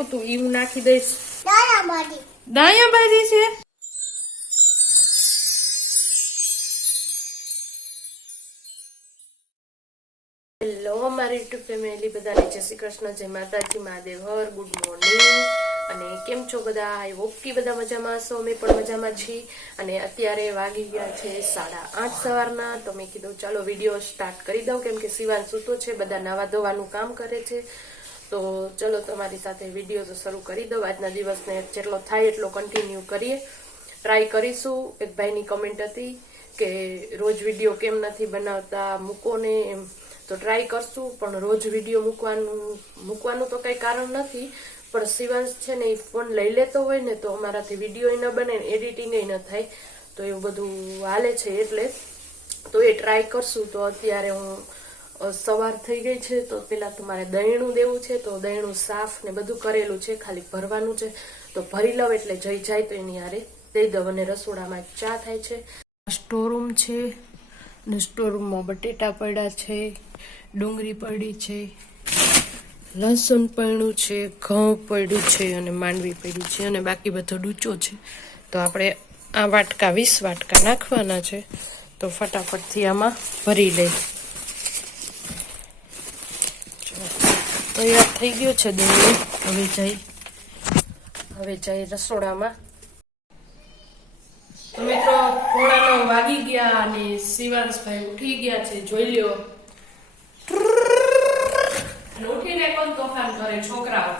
નાખ્યું તું ઈ હું નાખી દઈશ. દાયા ભાજી છે. હેલો મારી યુટ્યુબ ફેમિલી, બધાને જય શ્રી કૃષ્ણ, જય માતાજી, મહાદેવ હર, ગુડ મોર્નિંગ. અને કેમ છો બધા? આઈ હોપ કે બધા મજામાં હશો. અમે પણ મજામાં છીએ. અને અત્યારે વાગી ગયા છે 8:30 સવારના. તો મેં કીધું ચાલો વિડીયો સ્ટાર્ટ કરી દઉં, કેમ કે સિવાન સૂતો છે, બધા નાવા ધોવાનું કામ કરે છે. તો ચલો તમારી સાથે વિડીયો તો શરૂ કરી દઉં. આજના દિવસને જેટલો થાય એટલો કન્ટિન્યુ કરીએ, ટ્રાય કરીશું. એક ભાઈની કમેન્ટ હતી કે રોજ વિડીયો કેમ નથી બનાવતા, મૂકો ને એમ. તો ટ્રાય કરશું, પણ રોજ વિડીયો મૂકવાનું તો કઈ કારણ નથી. પણ શિવાંશ છે ને એ ફોન લઈ લેતો હોય ને તો અમારાથી વિડીયો ન બને ને એડિટિંગ ન થાય, તો એવું બધું હાલે છે. એટલે તો એ ટ્રાય કરશું. તો અત્યારે હું સવાર થઈ ગઈ છે, તો પેલા તમારે દહીણું દેવું છે, તો દહીણું સાફ ને બધું કરેલું છે, ખાલી ભરવાનું છે. તો ભરી લઉં એટલે જઈ જાય તો એની હારે દઈ દઉં. અને રસોડામાં ચા થાય છે. સ્ટોરરૂમ છે ને સ્ટોરરૂમમાં બટેટા પડ્યા છે, ડુંગળી પડી છે, લસણ પડ્યું છે, ઘઉં પડ્યું છે અને માંડવી પડી છે, અને બાકી બધો ડૂચો છે. તો આપણે આ વાટકા 20 વાટકા નાખવાના છે. તો ફટાફટથી આમાં ભરી લઈ. તૈયાર થઈ ગયો છે દહીં. હવે જઈ રસોડામાં. મિત્રો 9:15 વાગી ગયા અને શિવાંશભાઈ ઉઠી ગયા છે. જોઈ લ્યો, ઉઠીને કોણ તોફાન કરે? છોકરાઓ.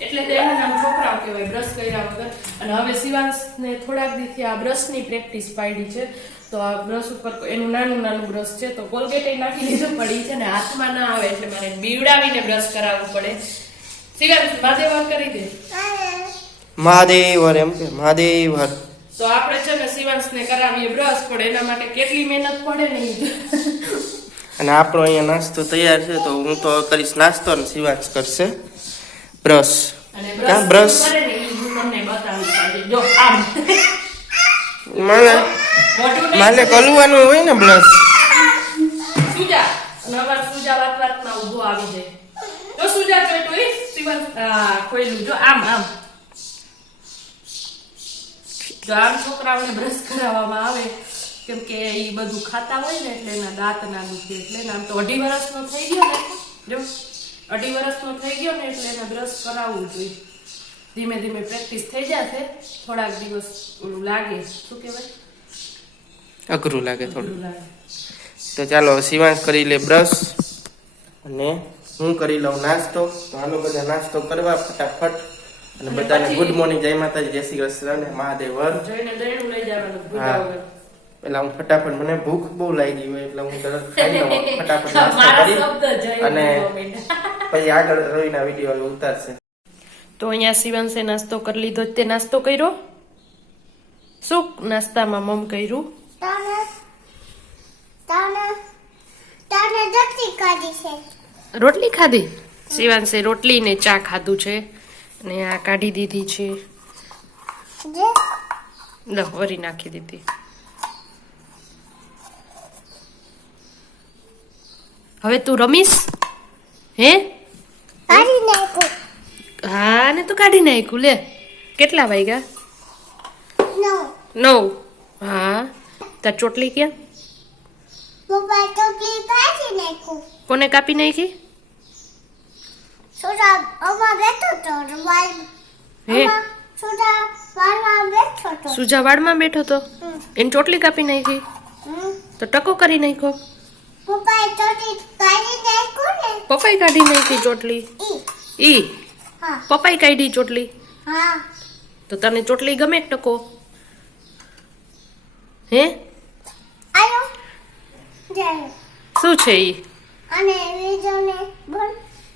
એટલે તો એનું નામ છોકરાઓ કહેવાય, બ્રશ કર્યા વગર. અને હવે શિવાંશને થોડાક દિવસથી આ બ્રશની પ્રેક્ટિસ પાડી છે. તો આ બ્રશ ઉપર એનું નાનું બ્રશ છે, તો કોલગેટ નાખી લીધું પડી છે ને હાથમાં ના આવે એટલે મારે બીવડાવીને બ્રશ કરાવવું પડે. શિવાંશ મહાદેવ કરી દે. મહાદેવ એમ કે મહાદેવ. તો આપણે છે ને શિવાંશને કરાવીએ બ્રશ, પણ એના માટે કેટલી મહેનત પડે ને. અને આપણો અહીંયા નાસ્તો તૈયાર છે, તો હું તો કરીશ નાસ્તો ને શિવાંશ કરશે બ્રશ. અને બ્રશ કરે ને ઈ હું તમને બતાવી પાડી. જો આમ માલે કલવાનું હોય ને બ્રશ. સુજા અને અમાર સુજા વાતમાં ઊભો આવી જાય. તો સુજા તો ઈ શિવાંશ કોઈલું જો આમ જો આમ છોકરાઓને બ્રશ કરાવવામાં આવે, કેમ કે એ બધું ખાતા હોય ને એટલે એના દાંત ના દુખે. એટલે આમ તો 2.5 વર્ષનો થઈ ગયો ને, જો 2.5 વર્ષનો થઈ ગયો ને એટલે એને બ્રશ કરાવવું જોઈએ. ધીમે ધીમે પ્રેક્ટિસ થઈ જશે. થોડાક દિવસ ઓલું લાગે, શું કહેવાય, અઘરું લાગે થોડું. તો ચાલો શિવાંશ કરી લે બ્રશ અને હું કરી લઉં નાસ્તો. તો હાલો બધા નાસ્તો કરવા ફટાફટ. અને બધાને ગુડ મોર્નિંગ, જય માતાજી, જય શ્રી કૃષ્ણ અને મહાદેવ હર. પેલા હું ફટાફટ, મને ભૂખ બહુ લાગી હોય એટલે હું તરત ખાઈ લઉં ફટાફટ નાસ્તો કરી, અને પછી આગળ રવિના વિડીયો ઉતારશે. તો અહીંયા શિવાંશે નાસ્તો કરી લીધો. તે નાસ્તો કર્યો? શું નાસ્તામાં મમ કર્યું? રોટલી ખાધી. શિવાંશે રોટલી ને ચા ખાધું છે, અને આ કાઢી દીધી છે. લો, વરી નાખી દીધી. હવે તું રમીશ? હે, હા ને, તું કાઢી નાખ્યું. લે, કેટલા વાગ્યા? 9. હા, તાર ચોટલી ક્યાં? કોને કાપી નાખી? સુજા વાડમાં બેઠો તો એની ચોટલી કાપી નાખી, તો ટકો કરી નાખ્યો. પપ્પાએ કાઢી નાખી ચોટલી. ઈ પપ્પાએ કાઢી ચોટલી. તો તને ચોટલી ગમે ટકો? હે, શું છે ઈ?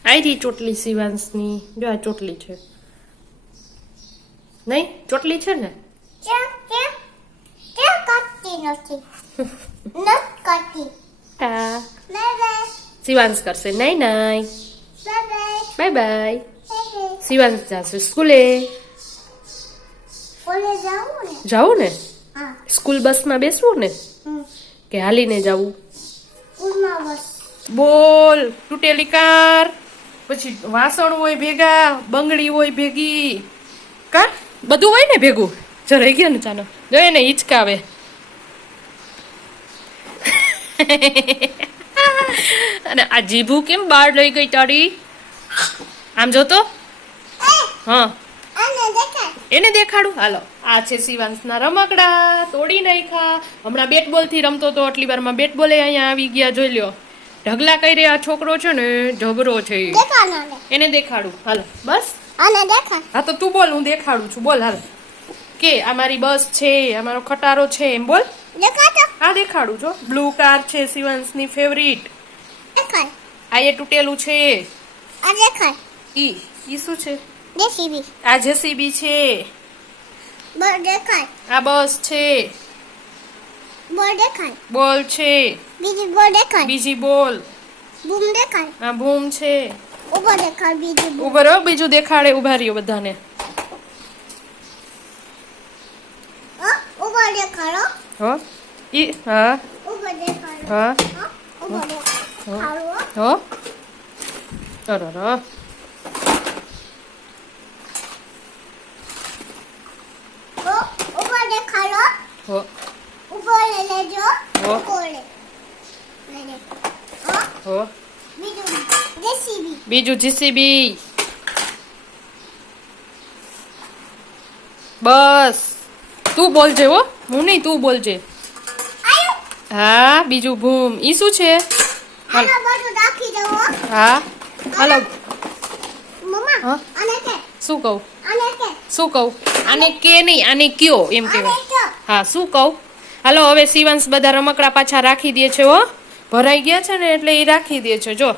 આઈ ચોટલી શિવાંશની. જો આ ચોટલી છે. નહીં, ચોટલી છે ને? શિવાંશ કરશે નહીં નહીં. Bye bye. શિવાંશ જશે સ્કૂલે. જાવું ને? સ્કૂલ બસમાં બેસવું ને કે હાલીને જવું? બોલ, તૂટેલી કાર. પછી વાસણ હોય ભેગા, બંગડી હોય ભેગી, કા બધું હોય ને ભેગું. જરાઈ ગયો ને ચાનો જોઈએ ને હિચકાવે. અને આ જીભું કેમ બહાર લઈ ગઈ તારી? આમ જોતો. હા એને દેખાડું. હાલો, આ છે શિવાંશના રમકડા, તોડી નાખ્યા. હમણાં બેટ બોલ થી રમતો તો, આટલી વારમાં બેટ બોલે અહીંયા આવી ગયા. જોઈ લ્યો ઢગલા કઈ રે. આ છોકરો છે ને જબરો છે, એને દેખાડું. હાલો બસ. હા તો તું બોલ, હું દેખાડું છું. બોલ હાલ. કે આ મારી બસ છે, આ મારો ખટારો છે, એમ બોલ. હા દેખાડું છો. બ્લુ કાર છે શિવાંશની ફેવરિટ. આ એ તૂટેલું છે. ઈ શું છે? આ જેસીબી છે. આ બસ છે. બોલ છે. બીજી બોલ. આ બૂમ છે. ઉભા રહો, બીજું દેખાડે. ઉભા રહ્યો બધાને. હો ઈ હા હા હો અરે હો હો બીજું જીસીબી. બસ તું બોલજે હો, હું નહીં, તું બોલજે. હા બીજું ભૂમ. ઈ શું છે? હા હાલો. શું કહું? શું કહું? આને કે નહીં, આને કયો એમ કહેવાય. હા શું કહું? હાલો હવે શિવાંશ બધા રમકડા પાછા રાખી દે છે. હો ભરાઈ ગયા છે ને એટલે એ રાખી દે છે. જો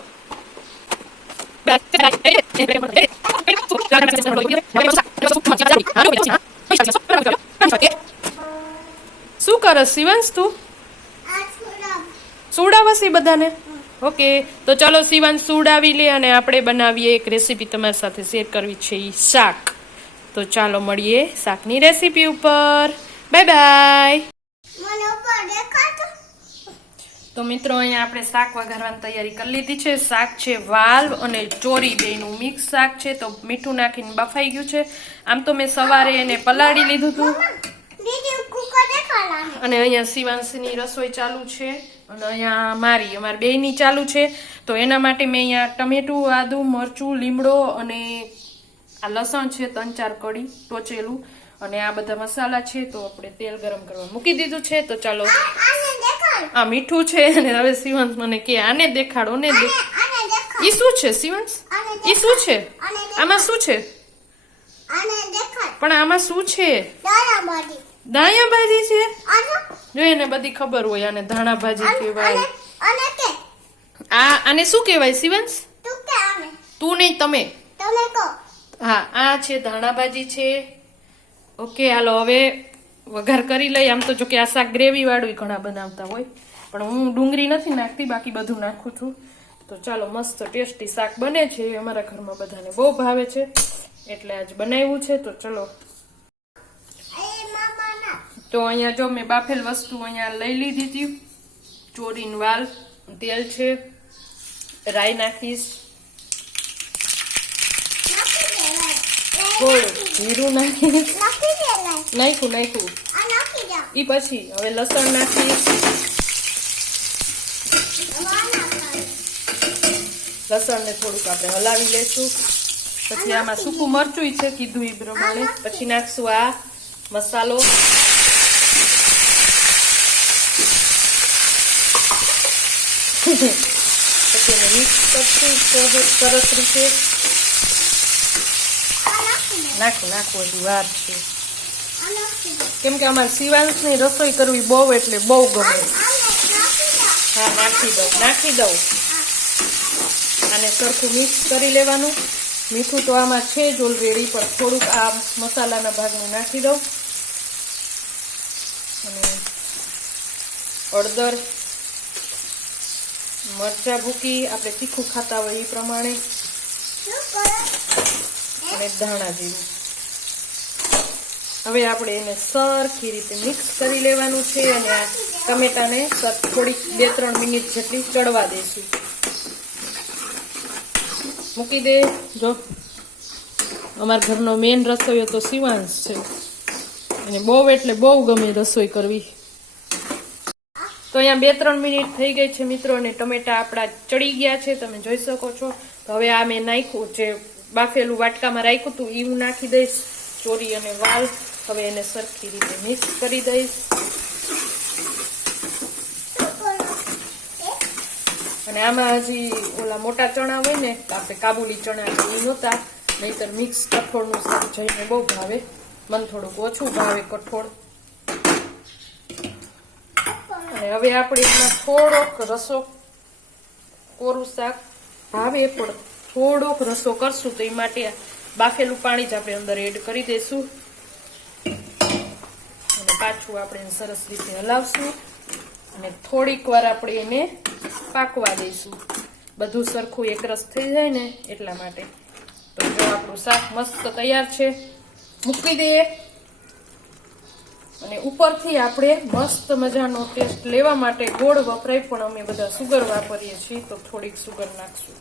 શું કરસ શિવાંશ તું? સુડાવસી બધાને. ઓકે તો ચલો શિવાંશ સુડાવી લે અને આપણે બનાવીએ એક રેસીપી તમારી સાથે શેર કરવી છે, ઈ શાક. તો ચાલો મળીએ શાકની રેસીપી ઉપર. Bye bye. તો મિત્રો અહીંયા આપણે શાક વઘારવાની તૈયારી કરી લીધી છે. શાક છે વાલ અને ચોરી બેયનું મિક્સ શાક છે. તો મીઠું નાખીને બફાઈ ગયું છે. આમ તો મેં સવારે એને પલાળી લીધું હતું. અને અહીંયા શિવાંશની રસોઈ ચાલુ છે અને અહીંયા અમારી બેયની ચાલુ છે. તો એના માટે મેં અહીંયા ટમેટું, આદુ, મરચું, લીમડો અને આ લસણ છે 3-4 કળી ટોચેલું અને આ બધા મસાલા છે. તો આપણે તેલ ગરમ કરવા મૂકી દીધું છે. તો ચાલો. આ મીઠું છે અને હવે શિવાંશ મને કે આને દેખાડો ને. ઈ શું છે શિવાંશ? ઈ શું છે? આમાં શું છે? પણ આમાં શું છે? દાણા ભાજી છે. જો એને બધી ખબર હોય. આને ધાણા ભાજી કહેવાય. આને શું કહેવાય શિવાંશ? તું નહીં, તમે. હા આ છે ધાણા ભાજી છે. ઓકે હાલો હવે વઘાર કરી લઈ. આમ તો જો કે આ શાક ગ્રેવી વાળું ઘણા બનાવતા હોય, પણ હું ડુંગળી નથી નાખતી, બાકી બધું નાખું છું. તો ચાલો મસ્ત ટેસ્ટી શાક બને છે. અમારા ઘરમાં બધાને બહુ ભાવે છે એટલે આજ બનાવ્યું છે. તો ચલો. તો અહીંયા જો મેં બાફેલ વસ્તુ અહીંયા લઈ લીધી હતી. ચોરીન વાલ, તેલ છે, રાઈ નાખીશ, થોડું જીરું નાખીશ. નાખ્યું ઈ પછી હવે લસણ નાખીશ. લસણ ને થોડુંક આપણે હલાવી લેશું. પછી આમાં સૂકું મરચું છે કીધું એ પ્રમાણે. પછી નાખશું આ મસાલો. પછી એને મિક્સ કરશું સરસ રીતે. નાખું હજી વાર છે, કેમ કે અમારે શિવાંશની રસોઈ કરવી બહુ એટલે બહુ ગમે. હા નાખી દઉં. આને સરખું મિક્સ કરી લેવાનું. મીઠું તો આમાં છે જ ઓલરેડી, પણ થોડુંક આ મસાલાના ભાગને નાખી દઉં. અને હળદર, મરચા ભૂકી આપણે તીખું ખાતા હોય એ પ્રમાણે, અને ધાણા જીરું. હવે આપણે એને સરખી રીતે મિક્સ કરી લેવાનું છે અને આ ટમેટાને થોડીક 2-3 મિનિટ જેટલી ચડવા દઈશું. મૂકી દે. જો અમારા ઘરનો મેઇન રસોઈયો તો શિવાંશ છે, અને બહુ એટલે બહુ ગમે રસોઈ કરવી. તો અહીંયા 2-3 મિનિટ થઈ ગઈ છે મિત્રો, અને ટમેટા આપણા ચડી ગયા છે, તમે જોઈ શકો છો. તો હવે આ મેં નાખ્યું, જે બાફેલું વાટકામાં રાખ્યું હતું એ હું નાખી દઈશ, ચોરી અને વાલ. હવે એને સરખી રીતે મિક્સ કરી દઈશ. અને આમાં હજી ઓલા મોટા ચણા હોય ને, આપણે કાબુલી ચણા એ નહોતા, નહીતર મિક્સ કઠોળનું શાક જઈને બહુ ભાવે. મને થોડુંક ઓછું ભાવે કઠોળ. અને હવે આપણે એમાં થોડોક રસો, કોરું શાક ભાવે પણ થોડોક રસો કરશું, તો એ માટે બાફેલું પાણી જ આપણે અંદર એડ કરી દઈશું. અને પાછું આપણે સરસ રીતે હલાવશું, અને થોડીક વાર આપણે એને પાકવા દઈશું, બધું સરખું એકરસ થઈ જાય ને એટલા માટે. તો જો આપણું શાક મસ્ત તૈયાર છે, મૂકી દઈએ. અને ઉપરથી આપણે મસ્ત મજાનો ટેસ્ટ લેવા માટે ગોળ વપરાય, પણ અમે બધા સુગર વાપરીએ છીએ, તો થોડીક સુગર નાખશું.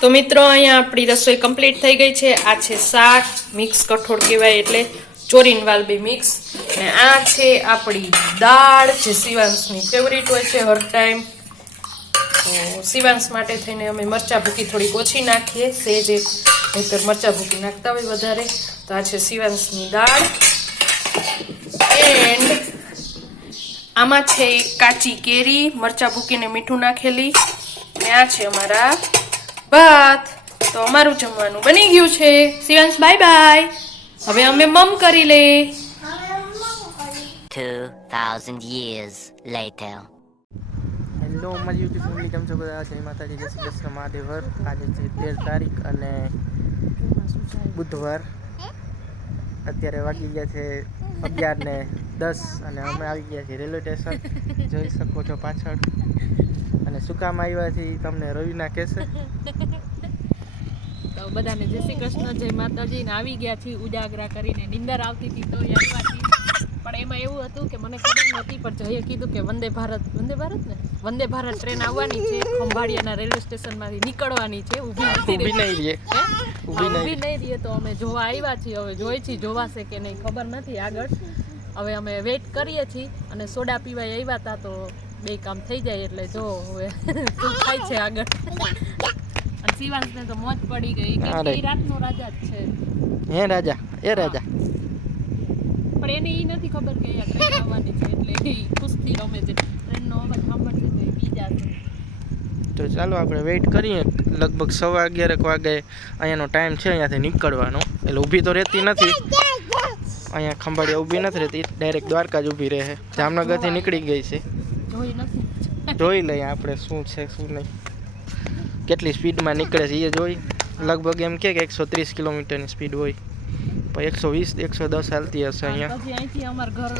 તો મિત્રો અહીંયા આપણી રસોઈ કમ્પ્લીટ થઈ ગઈ છે. આ છે શાક, મિક્સ કઠોળ કહેવાય, એટલે ચોરીન વાલ બી મિક્સ. અને આ છે આપણી દાળ, જે શિવાંશની ફેવરિટ હોય છે હર ટાઈમ. તો શિવાંશ માટે થઈને અમે મરચા ભૂકી થોડીક ઓછી નાખીએ, સેજ એક, નહીતર મરચા ભૂકી નાખતા હોય વધારે. તો આ છે શિવાંશની દાળ. એન્ડ આમાં છે કાચી કેરી, મરચા ભૂકીને મીઠું નાખેલી. અને આ છે અમારા ભાત. તો અમારું જમવાનું બની ગયું છે. Shivansh bye bye. હવે અમે મમ કરી લે. 2000 years later. હેલો અમારી યુટ્યુબ ફેમિલી, કેમ છો બધા? જય માતાજી, જય શ્રી કૃષ્ણ મહાદેવર. આજે છે 13 તારીખ અને બુધવાર. અત્યારે વાગી ગયા છે 11:10 અને અમે આવી ગયા છીએ રેલવે સ્ટેશન, જોઈ શકો છો પાછળ. અને શું કામ આવ્યા છે એ તમને રવિના કહેશે. તો બધાને જય શ્રી કૃષ્ણ, જય માતાજી. ને આવી ગયા છીએ ઉજાગરા કરીને. નિંદર આવતી હતી તો આવ્યા છીએ, પણ એમાં એવું હતું કે મને ખબર નહોતી, પણ જઈએ કીધું કે વંદે ભારત ટ્રેન આવવાની છે, ખંભાળિયાના રેલવે સ્ટેશનમાંથી નીકળવાની છે. ઊભી નહીં રહીએ તો અમે જોવા આવ્યા છીએ. હવે જોઈ છીએ જોવાશે કે નહીં ખબર નથી આગળ. હવે અમે વેઇટ કરીએ છીએ, અને સોડા પીવા આવ્યા હતા, તો બે કામ થઈ જાય. એટલે જો હવે શું થાય છે આગળ. અને શિવાંશને તો મોજ પડી ગઈ કે રાતનો રાજા જ છે. હે રાજા, એ રાજા. પણ એને એ નથી ખબર કે અહીંયા ટ્રેન આવવાની છે, એટલે એ ખુશથી રમે છે. ટ્રેનનો અવાજ સાંભળશે તો એ બીજા છે. તો ચાલો આપણે વેઇટ કરીએ. લગભગ 11:15 વાગે અહીંયાનો ટાઈમ છે અહીંયાથી નીકળવાનો. એટલે ઊભી તો રહેતી નથી અહીંયા, ખંભાળિયા ઊભી નથી રહેતી, ડાયરેક્ટ દ્વારકા જ ઊભી રહે. જામનગરથી નીકળી ગઈ છે. જોઈ લઈએ આપણે શું છે શું નહીં, કેટલી સ્પીડમાં નીકળે છે એ જોઈ. લગભગ એમ કે 130 કિલોમીટરની સ્પીડ હોય, પણ 120-110 હાલતી હશે અહીંયા. પછી અહીંથી અમાર ઘર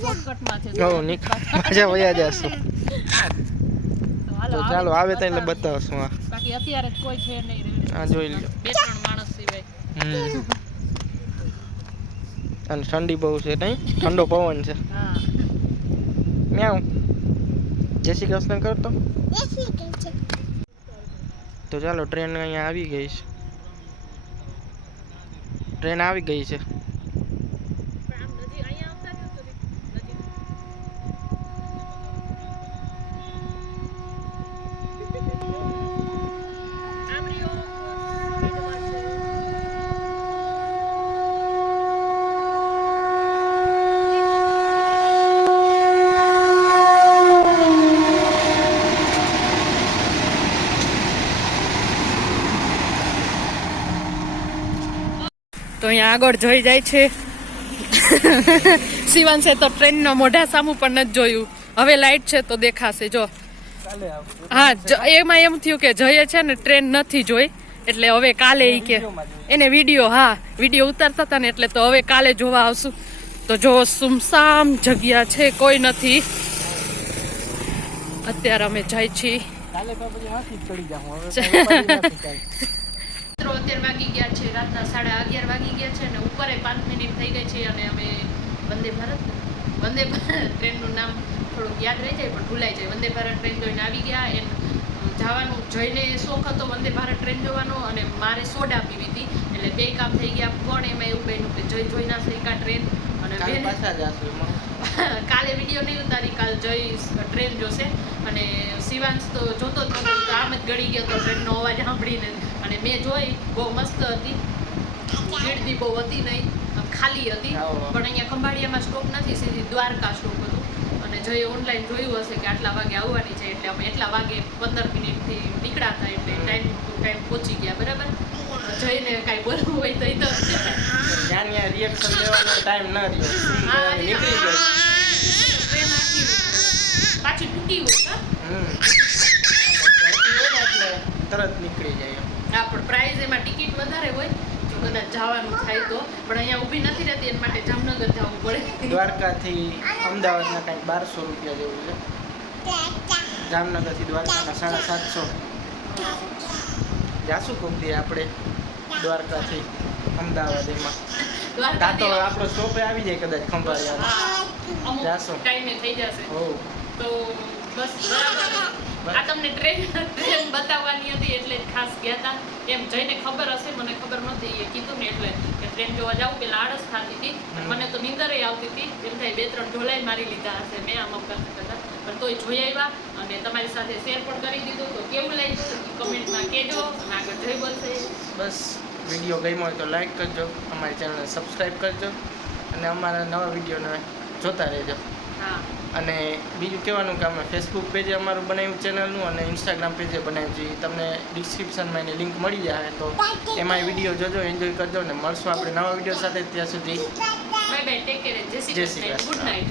શોર્ટકટમાં છે. હો પાછા વયા જશું. તો ચાલો આવે તો એટલે બતાવશું. આ બાકી અત્યારે કોઈ છે નહીં. આ જોઈ લો, 2-3 માણસ સિવાય. અને ઠંડી બહુ છે નહીં, ઠંડો પવન છે. હા, મ્યાઉ. જય શ્રી કૃષ્ણ કરતો. તો ચાલો ટ્રેન અહીંયા આવી ગઈ છે. ટ્રેન આવી ગઈ છે. તો અહીંયા આગળ જોઈ જાય છે. શિવાંશે તો ટ્રેનનો મોઢા સામું પણ નથી જોયું. હવે લાઈટ છે તો દેખાશે. જો હા, એમાં એમ થયું કે જઈએ છે ને ટ્રેન નથી જોઈ, એટલે હવે કાલે ઈ કે એને વિડીયો ઉતારતા હતા ને, એટલે તો હવે કાલે જોવા આવશું. તો જો સુમસામ જગ્યા છે, કોઈ નથી. અત્યારે અમે જાય છીએ. અત્યારે વાગી ગયા છે રાતના 11:30 વાગી ગયા છે, અને ઉપર 5 મિનિટ થઈ ગઈ છે. અને અમે વંદે ભારત ટ્રેનનું નામ થોડુંક યાદ રહી જાય પણ ભૂલાઈ જાય. વંદે ભારત ટ્રેન જોઈને આવી ગયા. એમ જવાનું જઈને શોખ હતો વંદે ભારત ટ્રેન જોવાનો અને મારે સોડા પીવી હતી એટલે બે કામ થઈ ગયા. પણ એમાં એવું બન્યું કે જય જોઈ ના શક્યા ટ્રેન અને કાલ બેન પાછા જાશું એમાં. કાલે વિડીયો નહીં ઉતારી, કાલ જય ટ્રેન જોશે અને શિવાંશ તો જોતો જ નહોતો, તો આમ જ ગળી ગયો તો ટ્રેનનો અવાજ સાંભળીને. અને મેં જોઈ બહુ મસ્ત હતી, ગીરદી બહુ હતી નહીં, આમ ખાલી હતી. પણ અહીંયા ખંભાળિયામાં સ્ટોપ નથી, સીધી દ્વારકા સ્ટોપ હતું. અને જય ઓનલાઈન જોયું હશે કે આટલા વાગે આવવાની છે એટલે અમે એટલા વાગે 15 મિનિટથી નીકળ્યા હતા એટલે ટાઈમ ટુ ટાઈમ પહોંચી ગયા. બરાબર, જઈને કાંઈ બોલવું હોય તો એ તો ત્યાં રિએક્શન લેવાનો ટાઈમ ન રહ્યો, નીકળી ગયો. ટ્રેન આખી પાછી તૂટી હોય હા. એટલે તરત નીકળી જાય. હા, પણ પ્રાઇઝ એમાં ટિકિટ વધારે હોય જો કદાચ જવાનું થાય તો. પણ અહીંયા ઊભી નથી રહેતી, એના માટે જામનગર જવું પડે. દ્વારકાથી અમદાવાદના કંઈક 1200 રૂપિયા જેવું છે. જામનગરથી દ્વારકાના 750. જાશું કોક દી આપણે દ્વારકાથી અમદાવાદ એમાં. તા તો આપણો સ્ટોપે આવી જાય કદાચ ખંભાળિયામાં. હા, અમુક જાશો. ટાઈમે થઈ જશે. હો તો બસ બરાબર. આ તમને ટ્રેન બતાવવાની હતી એટલે જ ખાસ ગયા હતા. એમ જઈને ખબર હશે, મને ખબર નહોતી, એ કીધું ને એટલે કે ટ્રેન જોવા જાઉં. પેલા આળસ થતી હતી, મને તો નીંદરે આવતી હતી. એમ થાય 2-3 ઢોલાઈ મારી લીધા હશે મેં આમ કરતા, પણ તોય જોઈ આવ્યા અને તમારી સાથે શેર પણ કરી દીધું. તો કેવું લાગ્યું કમેન્ટમાં કહેજો અને આગળ જઈ બોલશે. બસ વિડીયો ગમ્યો હોય તો લાઈક કરજો, અમારી ચેનલને સબસ્ક્રાઈબ કરજો અને અમારા નવા વિડીયોને જોતા રહેજો. હા, અને બીજું કહેવાનું કે અમે ફેસબુક પેજે અમારું બનાવ્યું ચેનલનું અને ઇન્સ્ટાગ્રામ પેજે બનાવ્યું છે. તમને ડિસ્ક્રિપ્શનમાં એની લિંક મળી જાય તો એમાંય વિડીયો જોજો, એન્જોય કરજો. અને મળશું આપણે નવા વિડીયો સાથે. ત્યાં સુધી બાય બાય, ટેક કેર, જય શ્રી કૃષ્ણ, ગુડ નાઇટ.